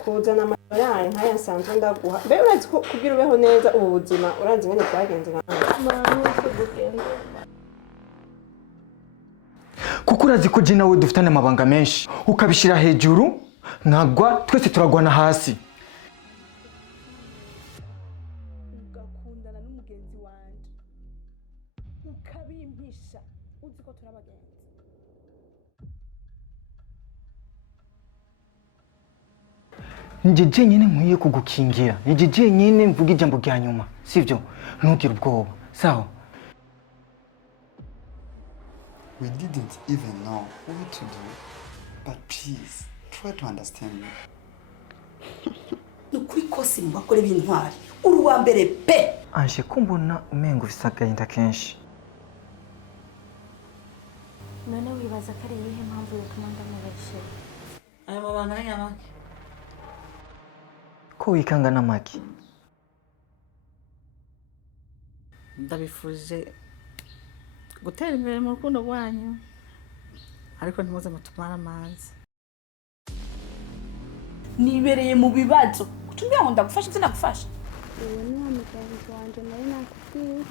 kuzana amahoro yanyu nk'aya nsanzwe ndaguha mbe urazi ko kugira ubeho neza ubu buzima urazi ngene bwagenze kuko urazi ko je nawe dufitane amabanga menshi ukabishira hejuru nkagwa twese turagwana hasi. Ugakundana n'umugenzi wanje ukabimpisha uzi ko turabagenzi. Nje nyene nkwiye kugukingira. Nje nyene mvuga ijambo rya nyuma. Sivyo? Ntugire ubwoba. Sawa? We didn't even know what to do. But please, try to understand me. Nukuri kose mu bakore b'intwari. Uruwa mbere pe. Anje kumbona umengo bisagahinda kenshi. None wibaza ko ari iyihe mpamvu yotuma ndamubeshya? Aya mabanga y'amaki. Ko wikanga n'amaki. Ndabifuje gutera imbere mu rukundo rwanyu. Ariko ntimuze mutumara amazi. Nibereye mu bibazo. Kutumbira ngo ndagufasha sinagufasha. Uwo ni wa mugabo wanje nari nakubwiye.